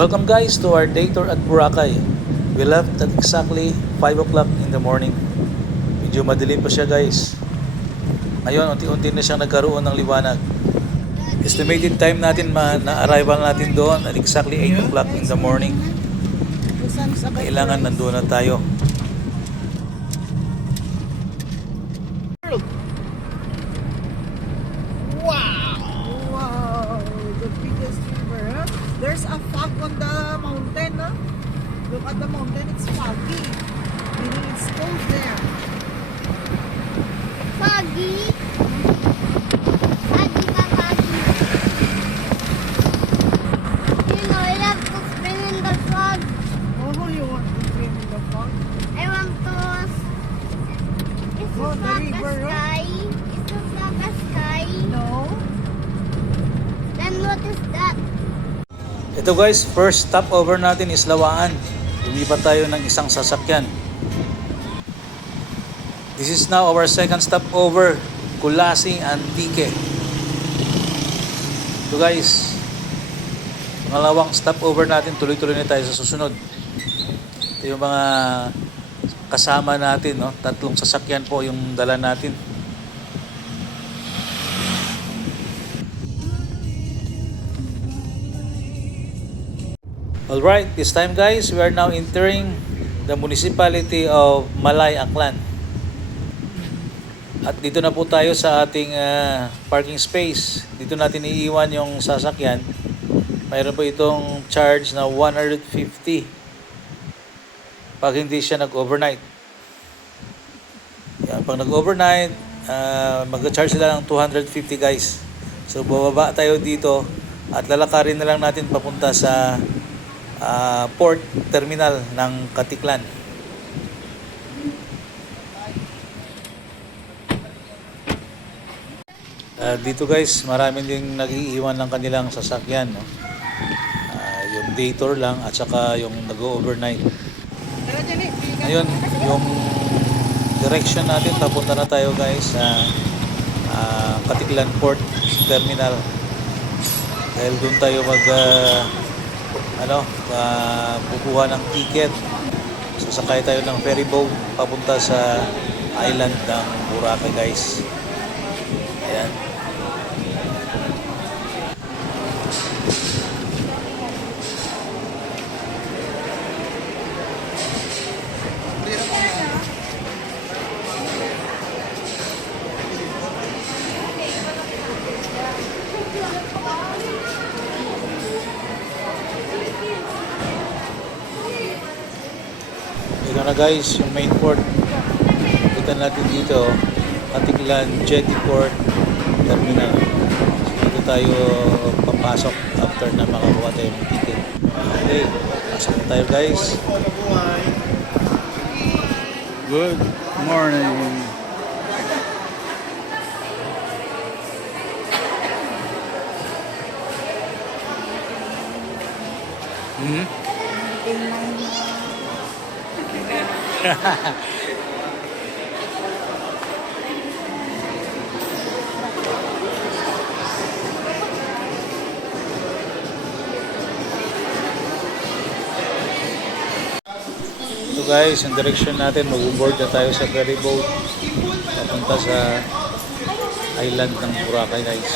Welcome guys to our day tour at Boracay. We left at exactly 5 o'clock in the morning. Medyo madilim pa siya guys. Ngayon unti-unti na siyang nagkaroon ng liwanag. Estimated time natin na arrival natin doon at exactly 8 o'clock in the morning. Kailangan nandoon na tayo. There's a fog on the mountain, no? Look at the mountain, it's foggy. Meaning it's cold there. Foggy? Foggy ka, foggy. You know, I love to swim in the fog. Oh, you want to swim in the fog? I want to... Is this Oh, the like a river, huh? sky? Is this like a sky? No. Then what is that? Ito guys, first stopover natin is Lawaan. Lumipat tayo ng isang sasakyan. This is now our second stopover, Kulasing, Antique. Ito guys, pangalawang stopover natin, tuloy-tuloy na tayo sa susunod. Ito yung mga kasama natin, no? Tatlong sasakyan po yung dala natin. Alright, this time guys, we are now entering the municipality of Malay, Aklan. At dito na po tayo sa ating parking space. Dito natin iiwan yung sasakyan. Mayroon po itong charge na 150 pag hindi siya nag-overnight. Yan, pag nag-overnight, mag-charge sila ng 250 guys. So bababa tayo dito at lalakarin na lang natin papunta sa port terminal ng Katiklan. Dito guys, marami ding nag-iiwan ng kanilang sasakyan, no? Yung day tour lang at saka yung nag-overnight. Ngayon, yung direction natin, papunta na tayo guys sa Katiklan Port Terminal. Dahil doon tayo kukuha ng ticket. Sasakay tayo ng ferry boat papunta sa island ng Boracay guys. Ayan. Ito na guys, yung main port. Kita natin dito, Katiklan Jetty Port Terminal. So, dito tayo papasok after na makakuha tayo ng ticket. Okay, pasok na tayo guys. Good morning. Ito guys, yung direction natin, mag-board na tayo sa ferry boat papunta sa island ng Boracay guys.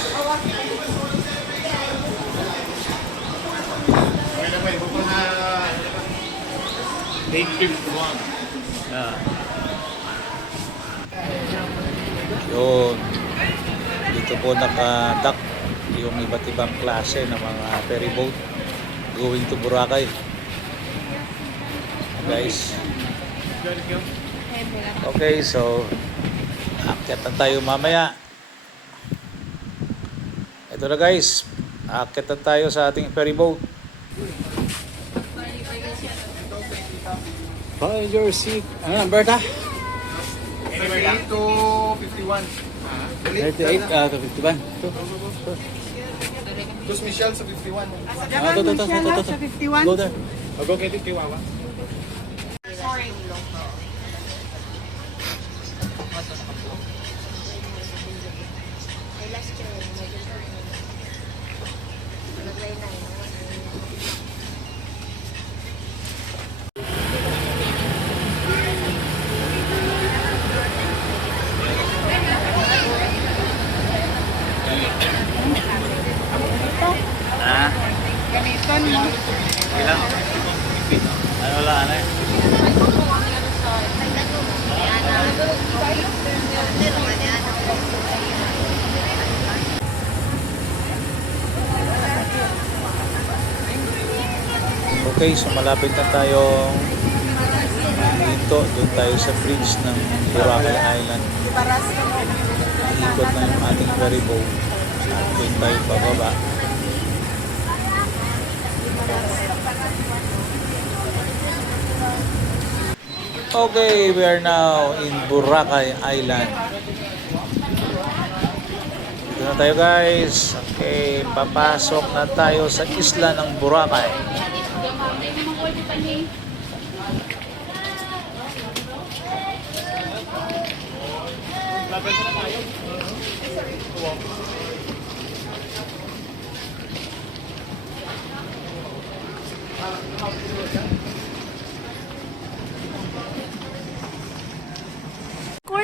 Yun, dito po naka-dock yung iba't ibang klase ng mga ferry boat going to Boracay guys. Okay, so aakyat na tayo mamaya. Ito na guys, aakyat na tayo sa ating ferry boat. Find your seat. Ano number ta? 38 to 51. 38 to 51. Dos Michelle sa 51. Sa 51. Go there. I'll go get it, Kiwawa. Sorry. Ilang? Ano wala, ano eh? Okay, so malapit na tayong dito. Doon tayo sa bridge ng Boracay Island. Iikot na yung ating ferry boat. At doon tayo pababa. Okay, we are now in Boracay Island. Dito na tayo guys. Okay, papasok na tayo sa isla ng Boracay.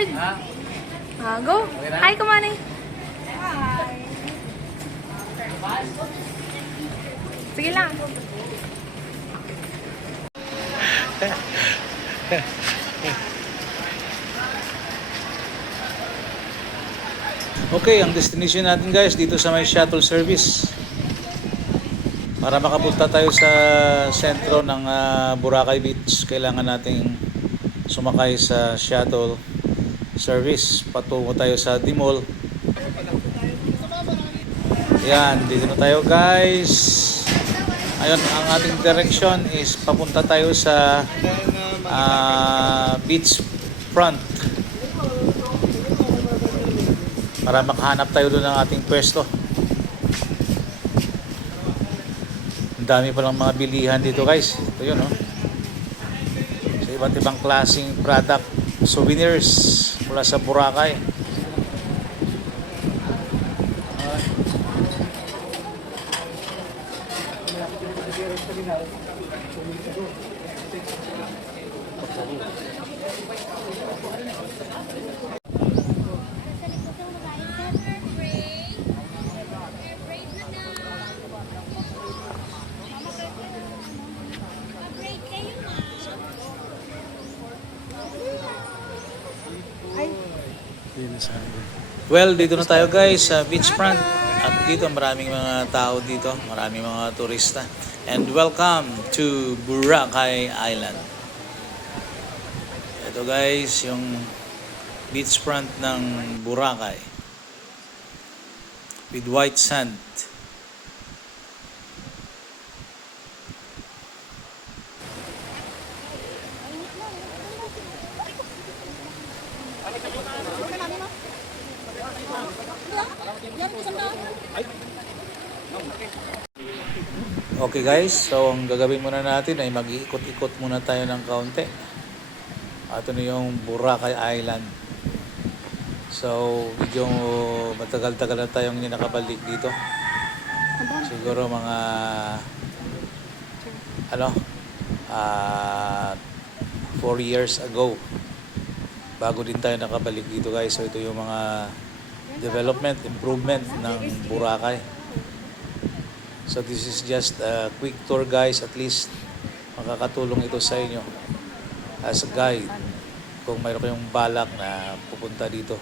Record. Ha? Go. Okay na? Hi, kumanay. Sige lang. Okay, ang destination natin guys dito sa may shuttle service. Para makapunta tayo sa sentro ng Boracay Beach, kailangan nating sumakay sa shuttle service. Patungo tayo sa Dimol. Yan, dito na tayo guys. Ayun, ang ating direction is papunta tayo sa beach front. Para makahanap tayo doon ng ating pwesto. Ang dami palang mga bilihan dito guys. Ito yun, oh. Sa iba't ibang klaseng product, souvenirs mula sa Boracay. Well, dito na tayo guys sa beachfront. At dito maraming mga tao dito, maraming mga turista. And welcome to Boracay Island. Ito guys, yung beachfront ng Boracay. With white sand. Okay guys, so ang gagawin muna natin ay mag-iikot-ikot muna tayo ng kaunti. At ito na yung Boracay Island. So, medyo matagal-tagal na tayong hindi nakabalik dito. Siguro mga 4 years ago bago din tayo nakabalik dito guys. So ito yung mga development, improvement ng Boracay. So this is just a quick tour guys. At least makakatulong ito sa inyo as a guide kung mayroon kayong balak na pupunta dito.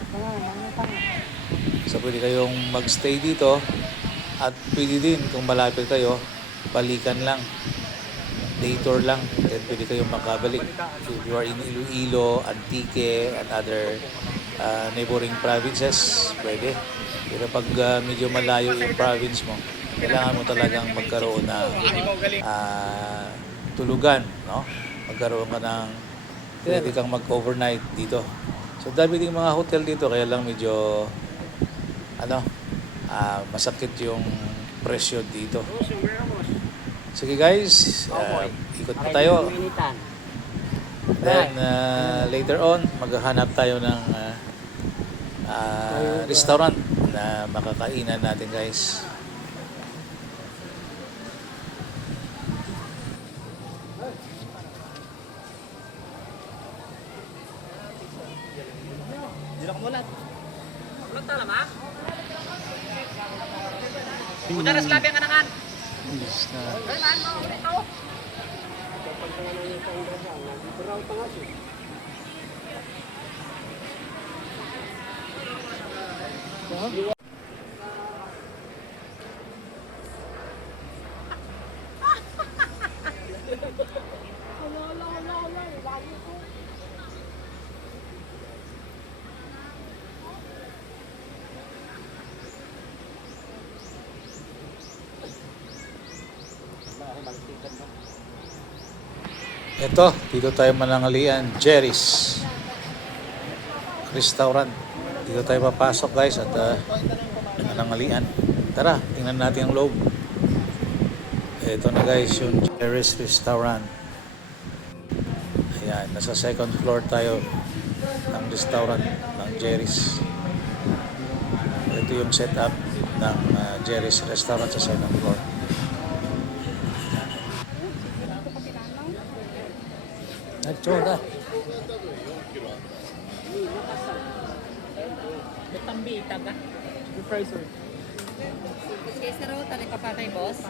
So pwede kayong magstay dito at pwede din kung malapit kayo, balikan lang, day tour lang, then pwede kayong makabalik. If you are in Iloilo, Antique and other neighboring provinces, pwede. Pero pag medyo malayo yung province mo, kailangan mo talagang magkaroon ng tulugan, no? Magkaroon ka ng pwede kang mag-overnight dito. So dami ding mga hotel dito, kaya lang medyo masakit yung presyo dito. Sige guys, ikot na tayo. Then later on, maghahanap tayo ng restaurant na makakainan natin guys. guys. Na, ito, dito tayo manangalian. Jerry's Restaurant. Dito tayo papasok guys at manangalian. Tara, tingnan natin ang loob. Ito na guys yung Jerry's Restaurant. Ayan, nasa second floor tayo ng restaurant ng Jerry's. Ito yung setup ng Jerry's Restaurant sa second floor. Nagtsoda. Tambi, taga. Sige, sir, tali ka pa kay boss.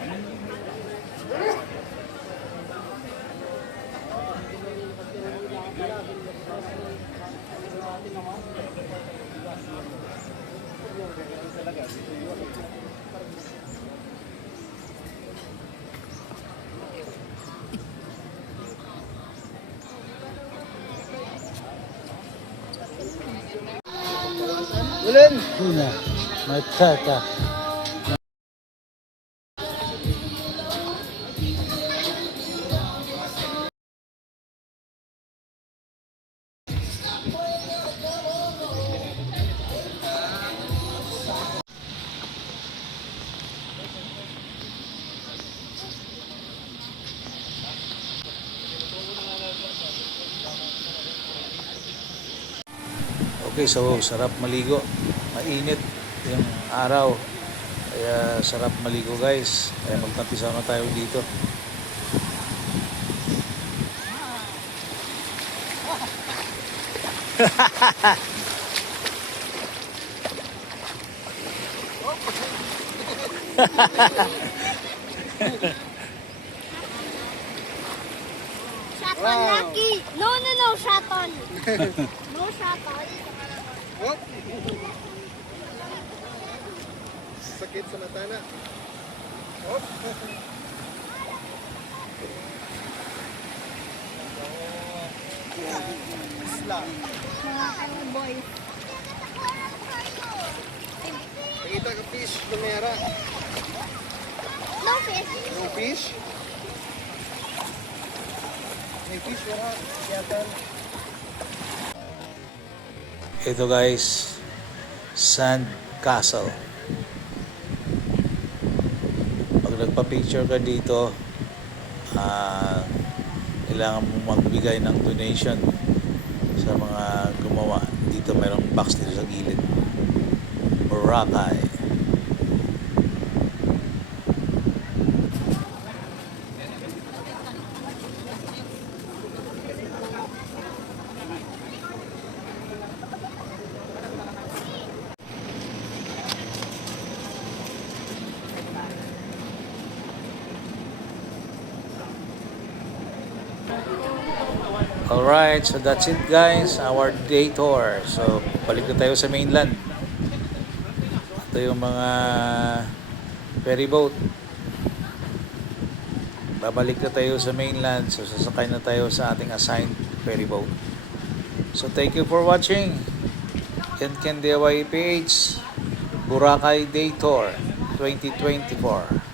Una, matata. Okay, so sarap maligo. Mainit yung araw. Kaya sarap maligo guys. Kaya magtampisaw na tayo dito. Shot on, Lucky. No, shot on. No shot on. Oh! Sakit sa mata na. Oh! Isla. Mga boys. Nakita ka fish, lumera. No fish. No fish? May fish, wala. Yatan. Ito guys, Sand Castle. Pag nagpa-picture ka dito, kailangan mo magbigay ng donation sa mga gumawa. Dito mayroong box dito sa gilid. Boracay. Alright, so that's it guys, our day tour. So, balik na tayo sa mainland. Ito yung mga ferry boat. Babalik na tayo sa mainland. So, sasakay na tayo sa ating assigned ferry boat. So, thank you for watching. Yan Ken DIY PH Boracay Day Tour 2024.